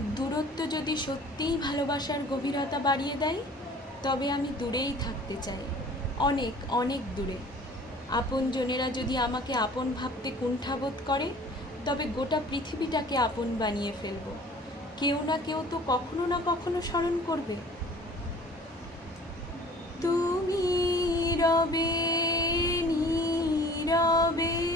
দূরত্ব যদি সত্যিই ভালোবাসার গভীরতা বাড়িয়ে দেয়, তবে আমি দূরেই থাকতে চাই, অনেক অনেক দূরে। আপনজনেরা যদি আমাকে আপন ভাবতে কুণ্ঠাবোধ করে, তবে গোটা পৃথিবীটাকে আপন বানিয়ে ফেলব। কেউ না কেউ তো কখনো না কখনো স্মরণ করবে। তুমি রবে নীরবে।